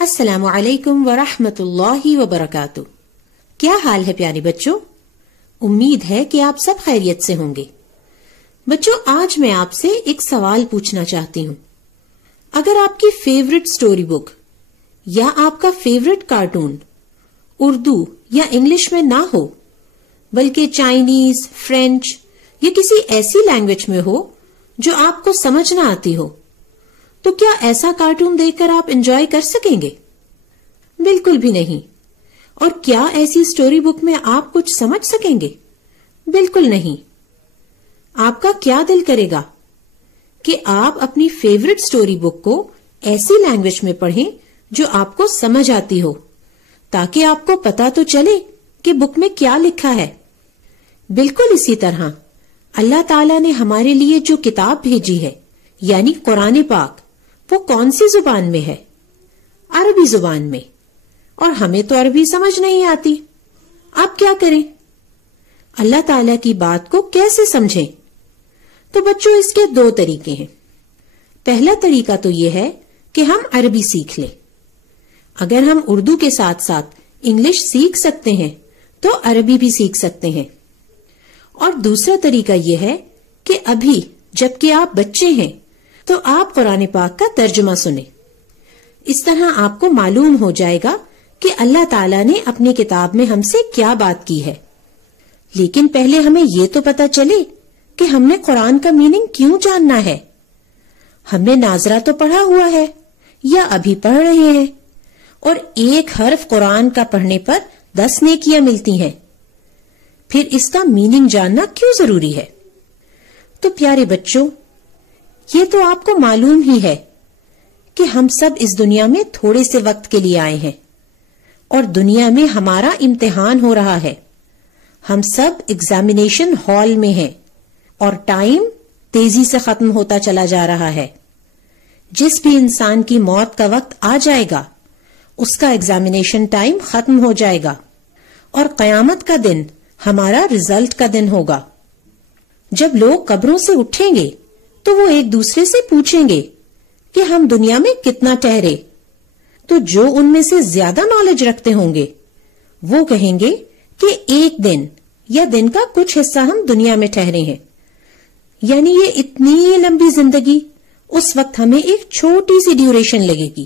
السلام علیکم ورحمۃ اللہ وبرکاتہ۔ کیا حال ہے پیارے بچوں؟ امید ہے کہ آپ سب خیریت سے ہوں گے۔ بچوں، آج میں آپ سے ایک سوال پوچھنا چاہتی ہوں۔ اگر آپ کی فیورٹ سٹوری بک یا آپ کا فیورٹ کارٹون اردو یا انگلش میں نہ ہو بلکہ چائنیز، فرینچ یا کسی ایسی لینگویج میں ہو جو آپ کو سمجھ نہ آتی ہو، تو کیا ایسا کارٹون دیکھ کر آپ انجوائے کر سکیں گے؟ بالکل بھی نہیں۔ اور کیا ایسی سٹوری بک میں آپ کچھ سمجھ سکیں گے؟ بالکل نہیں۔ آپ کا کیا دل کرے گا کہ آپ اپنی فیورٹ سٹوری بک کو ایسی لینگویج میں پڑھیں جو آپ کو سمجھ آتی ہو، تاکہ آپ کو پتا تو چلے کہ بک میں کیا لکھا ہے۔ بالکل اسی طرح اللہ تعالیٰ نے ہمارے لیے جو کتاب بھیجی ہے، یعنی قرآن پاک، وہ کون سی زبان میں ہے؟ عربی زبان میں۔ اور ہمیں تو عربی سمجھ نہیں آتی، آپ کیا کریں؟ اللہ تعالیٰ کی بات کو کیسے سمجھیں؟ تو بچوں، اس کے دو طریقے ہیں۔ پہلا طریقہ تو یہ ہے کہ ہم عربی سیکھ لیں۔ اگر ہم اردو کے ساتھ ساتھ انگلش سیکھ سکتے ہیں تو عربی بھی سیکھ سکتے ہیں۔ اور دوسرا طریقہ یہ ہے کہ ابھی جبکہ آپ بچے ہیں تو آپ قرآن پاک کا ترجمہ سنیں۔ اس طرح آپ کو معلوم ہو جائے گا کہ اللہ تعالیٰ نے اپنی کتاب میں ہم سے کیا بات کی ہے۔ لیکن پہلے ہمیں یہ تو پتا چلے کہ ہم نے قرآن کا میننگ کیوں جاننا ہے۔ ہم نے ناظرہ تو پڑھا ہوا ہے یا ابھی پڑھ رہے ہیں، اور ایک حرف قرآن کا پڑھنے پر 10 نیکیاں ملتی ہیں۔ پھر اس کا میننگ جاننا کیوں ضروری ہے؟ تو پیارے بچوں، یہ تو آپ کو معلوم ہی ہے کہ ہم سب اس دنیا میں تھوڑے سے وقت کے لیے آئے ہیں، اور دنیا میں ہمارا امتحان ہو رہا ہے۔ ہم سب ایگزامینیشن ہال میں ہیں، اور ٹائم تیزی سے ختم ہوتا چلا جا رہا ہے۔ جس بھی انسان کی موت کا وقت آ جائے گا، اس کا ایگزامینیشن ٹائم ختم ہو جائے گا، اور قیامت کا دن ہمارا رزلٹ کا دن ہوگا۔ جب لوگ قبروں سے اٹھیں گے تو وہ ایک دوسرے سے پوچھیں گے کہ ہم دنیا میں کتنا ٹھہرے، تو جو ان میں سے زیادہ نالج رکھتے ہوں گے وہ کہیں گے کہ ایک دن یا دن کا کچھ حصہ ہم دنیا میں ٹھہرے ہیں، یعنی یہ اتنی لمبی زندگی، اس وقت ہمیں ایک چھوٹی سی ڈیوریشن لگے گی،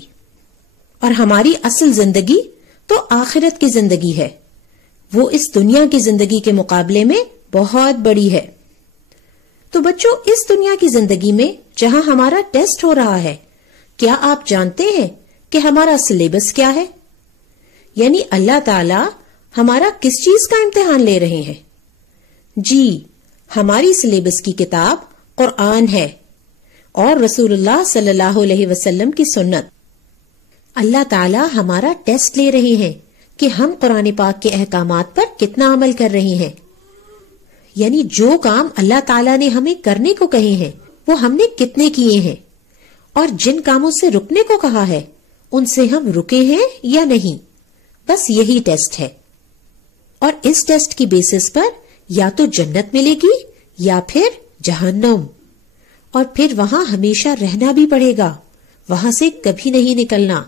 اور ہماری اصل زندگی تو آخرت کی زندگی ہے، وہ اس دنیا کی زندگی کے مقابلے میں بہت بڑی ہے۔ تو بچوں، اس دنیا کی زندگی میں جہاں ہمارا ٹیسٹ ہو رہا ہے، کیا آپ جانتے ہیں کہ ہمارا سلیبس کیا ہے؟ یعنی اللہ تعالی ہمارا کس چیز کا امتحان لے رہے ہیں؟ جی، ہماری سلیبس کی کتاب قرآن ہے، اور رسول اللہ صلی اللہ علیہ وسلم کی سنت۔ اللہ تعالی ہمارا ٹیسٹ لے رہے ہیں کہ ہم قرآن پاک کے احکامات پر کتنا عمل کر رہے ہیں۔ یعنی جو کام اللہ تعالیٰ نے ہمیں کرنے کو کہے ہیں وہ ہم نے کتنے کیے ہیں، اور جن کاموں سے رکنے کو کہا ہے ان سے ہم رکے ہیں یا نہیں۔ بس یہی ٹیسٹ ہے، اور اس ٹیسٹ کی بیسس پر یا تو جنت ملے گی یا پھر جہنم، اور پھر وہاں ہمیشہ رہنا بھی پڑے گا، وہاں سے کبھی نہیں نکلنا۔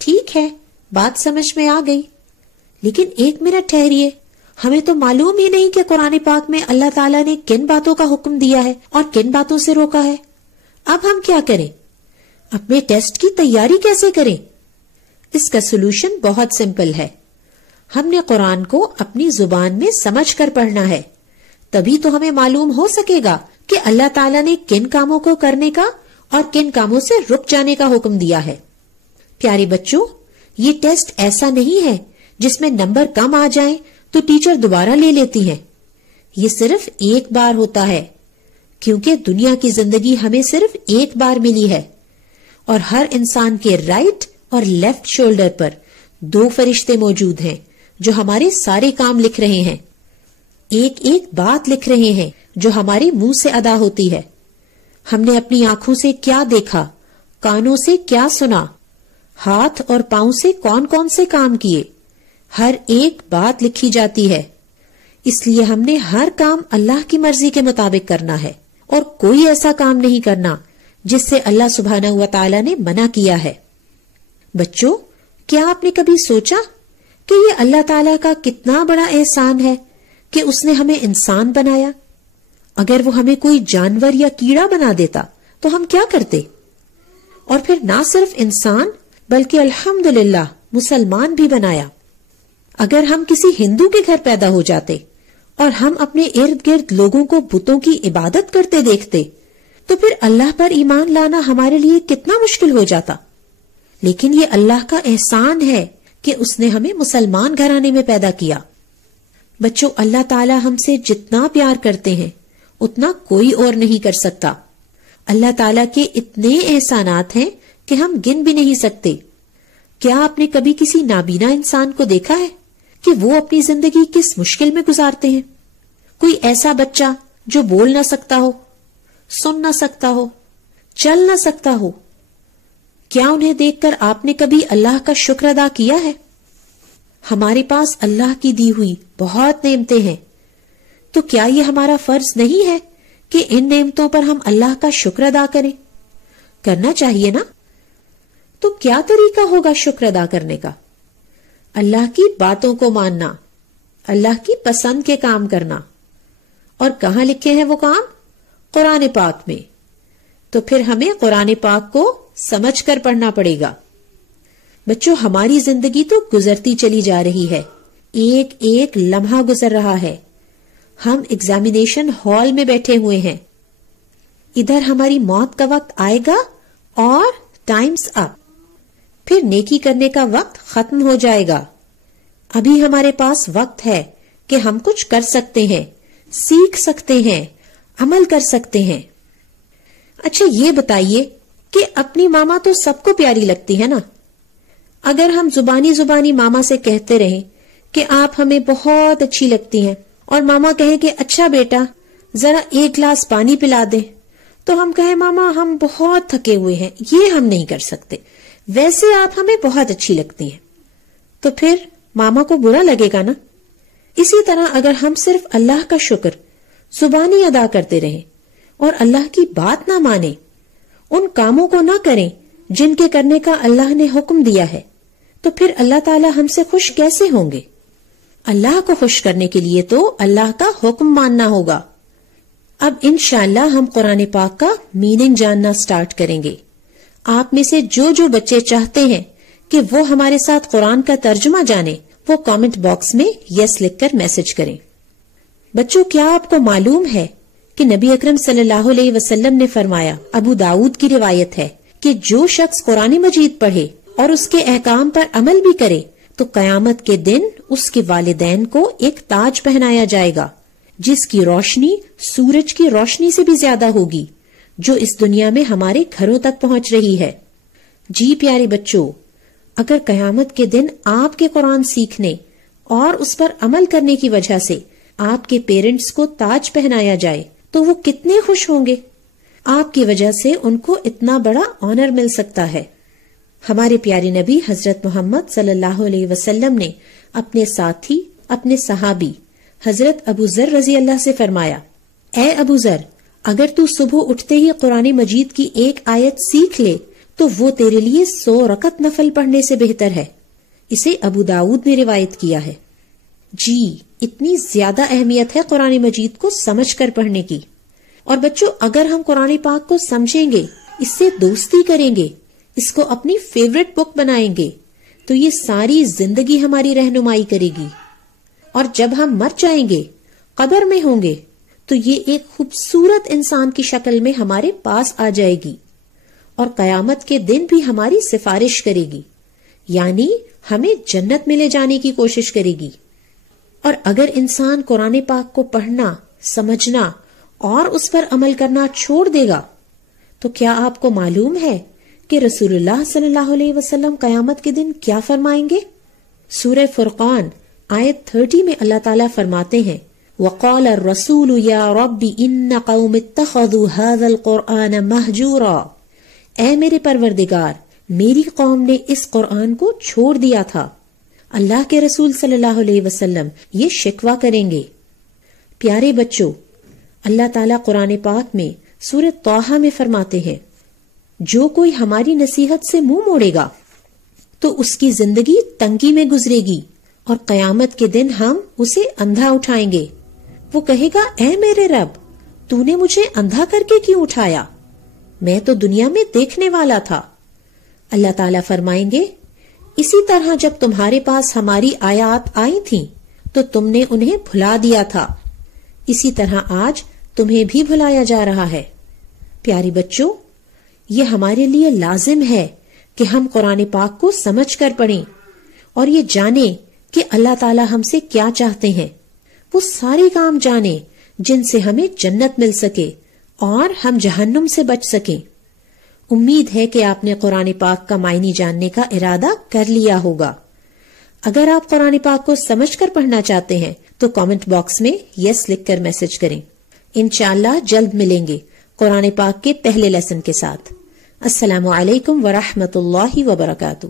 ٹھیک ہے، بات سمجھ میں آ گئی، لیکن ایک منٹ ٹھہریے، ہمیں تو معلوم ہی نہیں کہ قرآن پاک میں اللہ تعالیٰ نے کن باتوں کا حکم دیا ہے اور کن باتوں سے روکا ہے۔ اب ہم کیا کریں؟ اپنے ٹیسٹ کی تیاری کیسے کریں؟ اس کا سولوشن بہت سمپل ہے۔ ہم نے قرآن کو اپنی زبان میں سمجھ کر پڑھنا ہے، تبھی تو ہمیں معلوم ہو سکے گا کہ اللہ تعالیٰ نے کن کاموں کو کرنے کا اور کن کاموں سے رک جانے کا حکم دیا ہے۔ پیارے بچوں، یہ ٹیسٹ ایسا نہیں ہے جس میں نمبر کم آ جائیں تو ٹیچر دوبارہ لے لیتی ہے۔ یہ صرف ایک بار ہوتا ہے، کیونکہ دنیا کی زندگی ہمیں صرف ایک بار ملی ہے، اور ہر انسان کے رائٹ اور لیفٹ شولڈر پر 2 فرشتے موجود ہیں جو ہمارے سارے کام لکھ رہے ہیں، ایک ایک بات لکھ رہے ہیں جو ہمارے منہ سے ادا ہوتی ہے۔ ہم نے اپنی آنکھوں سے کیا دیکھا، کانوں سے کیا سنا، ہاتھ اور پاؤں سے کون کون سے کام کیے، ہر ایک بات لکھی جاتی ہے۔ اس لیے ہم نے ہر کام اللہ کی مرضی کے مطابق کرنا ہے، اور کوئی ایسا کام نہیں کرنا جس سے اللہ سبحانہ و تعالی نے منع کیا ہے۔ بچوں، کیا آپ نے کبھی سوچا کہ یہ اللہ تعالیٰ کا کتنا بڑا احسان ہے کہ اس نے ہمیں انسان بنایا؟ اگر وہ ہمیں کوئی جانور یا کیڑا بنا دیتا تو ہم کیا کرتے؟ اور پھر نہ صرف انسان بلکہ الحمدللہ مسلمان بھی بنایا۔ اگر ہم کسی ہندو کے گھر پیدا ہو جاتے اور ہم اپنے ارد گرد لوگوں کو بتوں کی عبادت کرتے دیکھتے تو پھر اللہ پر ایمان لانا ہمارے لیے کتنا مشکل ہو جاتا۔ لیکن یہ اللہ کا احسان ہے کہ اس نے ہمیں مسلمان گھرانے میں پیدا کیا۔ بچوں، اللہ تعالی ہم سے جتنا پیار کرتے ہیں اتنا کوئی اور نہیں کر سکتا۔ اللہ تعالیٰ کے اتنے احسانات ہیں کہ ہم گن بھی نہیں سکتے۔ کیا آپ نے کبھی کسی نابینا انسان کو دیکھا ہے کہ وہ اپنی زندگی کس مشکل میں گزارتے ہیں؟ کوئی ایسا بچہ جو بول نہ سکتا ہو، سن نہ سکتا ہو، چل نہ سکتا ہو، کیا انہیں دیکھ کر آپ نے کبھی اللہ کا شکر ادا کیا ہے؟ ہمارے پاس اللہ کی دی ہوئی بہت نعمتیں ہیں، تو کیا یہ ہمارا فرض نہیں ہے کہ ان نعمتوں پر ہم اللہ کا شکر ادا کریں؟ کرنا چاہیے نا؟ تو کیا طریقہ ہوگا شکر ادا کرنے کا؟ اللہ کی باتوں کو ماننا، اللہ کی پسند کے کام کرنا۔ اور کہاں لکھے ہیں وہ کام؟ قرآن پاک میں۔ تو پھر ہمیں قرآن پاک کو سمجھ کر پڑھنا پڑے گا۔ بچوں، ہماری زندگی تو گزرتی چلی جا رہی ہے، ایک ایک لمحہ گزر رہا ہے۔ ہم ایگزامینیشن ہال میں بیٹھے ہوئے ہیں، ادھر ہماری موت کا وقت آئے گا اور ٹائمز اپ، پھر نیکی کرنے کا وقت ختم ہو جائے گا۔ ابھی ہمارے پاس وقت ہے کہ ہم کچھ کر سکتے ہیں، سیکھ سکتے ہیں، عمل کر سکتے ہیں۔ اچھا یہ بتائیے کہ اپنی ماما تو سب کو پیاری لگتی ہے نا؟ اگر ہم زبانی ماما سے کہتے رہیں کہ آپ ہمیں بہت اچھی لگتی ہیں، اور ماما کہیں کہ اچھا بیٹا ذرا ایک گلاس پانی پلا دے، تو ہم کہیں ماما ہم بہت تھکے ہوئے ہیں، یہ ہم نہیں کر سکتے، ویسے آپ ہمیں بہت اچھی لگتی ہیں، تو پھر ماما کو برا لگے گا نا؟ اسی طرح اگر ہم صرف اللہ کا شکر زبانی ادا کرتے رہیں اور اللہ کی بات نہ مانیں، ان کاموں کو نہ کریں جن کے کرنے کا اللہ نے حکم دیا ہے، تو پھر اللہ تعالی ہم سے خوش کیسے ہوں گے؟ اللہ کو خوش کرنے کے لیے تو اللہ کا حکم ماننا ہوگا۔ اب انشاءاللہ ہم قرآن پاک کا میننگ جاننا سٹارٹ کریں گے۔ آپ میں سے جو بچے چاہتے ہیں کہ وہ ہمارے ساتھ قرآن کا ترجمہ جانے، وہ کامنٹ باکس میں یس لکھ کر میسج کریں۔ بچوں، کیا آپ کو معلوم ہے کہ نبی اکرم صلی اللہ علیہ وسلم نے فرمایا، ابو داؤد کی روایت ہے، کہ جو شخص قرآن مجید پڑھے اور اس کے احکام پر عمل بھی کرے تو قیامت کے دن اس کے والدین کو ایک تاج پہنایا جائے گا جس کی روشنی سورج کی روشنی سے بھی زیادہ ہوگی، جو اس دنیا میں ہمارے گھروں تک پہنچ رہی ہے۔ جی پیارے بچوں، اگر قیامت کے دن آپ کے قرآن سیکھنے اور اس پر عمل کرنے کی وجہ سے آپ کے پیرنٹس کو تاج پہنایا جائے تو وہ کتنے خوش ہوں گے۔ آپ کی وجہ سے ان کو اتنا بڑا آنر مل سکتا ہے۔ ہمارے پیارے نبی حضرت محمد صلی اللہ علیہ وسلم نے اپنے ساتھی، اپنے صحابی حضرت ابو ذر رضی اللہ سے فرمایا، اے ابو ذر، اگر تو صبح اٹھتے ہی قرآن مجید کی ایک آیت سیکھ لے تو وہ تیرے لیے 100 رکعت نفل پڑھنے سے بہتر ہے۔ اسے ابو داؤد نے روایت کیا ہے۔ جی، اتنی زیادہ اہمیت ہے قرآن مجید کو سمجھ کر پڑھنے کی۔ اور بچوں، اگر ہم قرآن پاک کو سمجھیں گے، اس سے دوستی کریں گے، اس کو اپنی فیوریٹ بک بنائیں گے، تو یہ ساری زندگی ہماری رہنمائی کرے گی۔ اور جب ہم مر جائیں گے، قبر میں ہوں گے، تو یہ ایک خوبصورت انسان کی شکل میں ہمارے پاس آ جائے گی اور قیامت کے دن بھی ہماری سفارش کرے گی، یعنی ہمیں جنت میں لے جانے کی کوشش کرے گی۔ اور اگر انسان قرآن پاک کو پڑھنا، سمجھنا اور اس پر عمل کرنا چھوڑ دے گا تو کیا آپ کو معلوم ہے کہ رسول اللہ صلی اللہ علیہ وسلم قیامت کے دن کیا فرمائیں گے؟ سورہ فرقان آیت 30 میں اللہ تعالیٰ فرماتے ہیں، وَقَالَ الرَّسُولُ يَا رَبِّ إِنَّ قَوْمِ اتَّخَذُوا هَذَا الْقُرْآنَ مَهْجُورًا، اے میرے پروردگار، میری قوم نے اس قرآن کو چھوڑ دیا تھا۔ اللہ کے رسول صلی اللہ علیہ وسلم یہ شکوہ کریں گے۔ پیارے بچوں، اللہ تعالیٰ قرآن پاک میں سورہ طٰہٰ میں فرماتے ہیں، جو کوئی ہماری نصیحت سے منہ موڑے گا تو اس کی زندگی تنگی میں گزرے گی اور قیامت کے دن ہم اسے اندھا اٹھائیں گے. وہ کہے گا اے میرے رب، تو نے مجھے اندھا کر کے کیوں اٹھایا؟ میں تو دنیا میں دیکھنے والا تھا. اللہ تعالیٰ فرمائیں گے اسی طرح جب تمہارے پاس ہماری آیات آئی تھیں تو تم نے انہیں بھلا دیا تھا، اسی طرح آج تمہیں بھی بھلایا جا رہا ہے. پیاری بچوں، یہ ہمارے لیے لازم ہے کہ ہم قرآن پاک کو سمجھ کر پڑھیں اور یہ جانیں کہ اللہ تعالیٰ ہم سے کیا چاہتے ہیں. وہ سارے کام جانیں جن سے ہمیں جنت مل سکے اور ہم جہنم سے بچ سکیں. امید ہے کہ آپ نے قرآن پاک کا معنی جاننے کا ارادہ کر لیا ہوگا. اگر آپ قرآن پاک کو سمجھ کر پڑھنا چاہتے ہیں تو کامنٹ باکس میں یس لکھ کر میسج کریں. انشاءاللہ جلد ملیں گے قرآن پاک کے پہلے لیسن کے ساتھ. السلام علیکم ورحمۃ اللہ وبرکاتہ.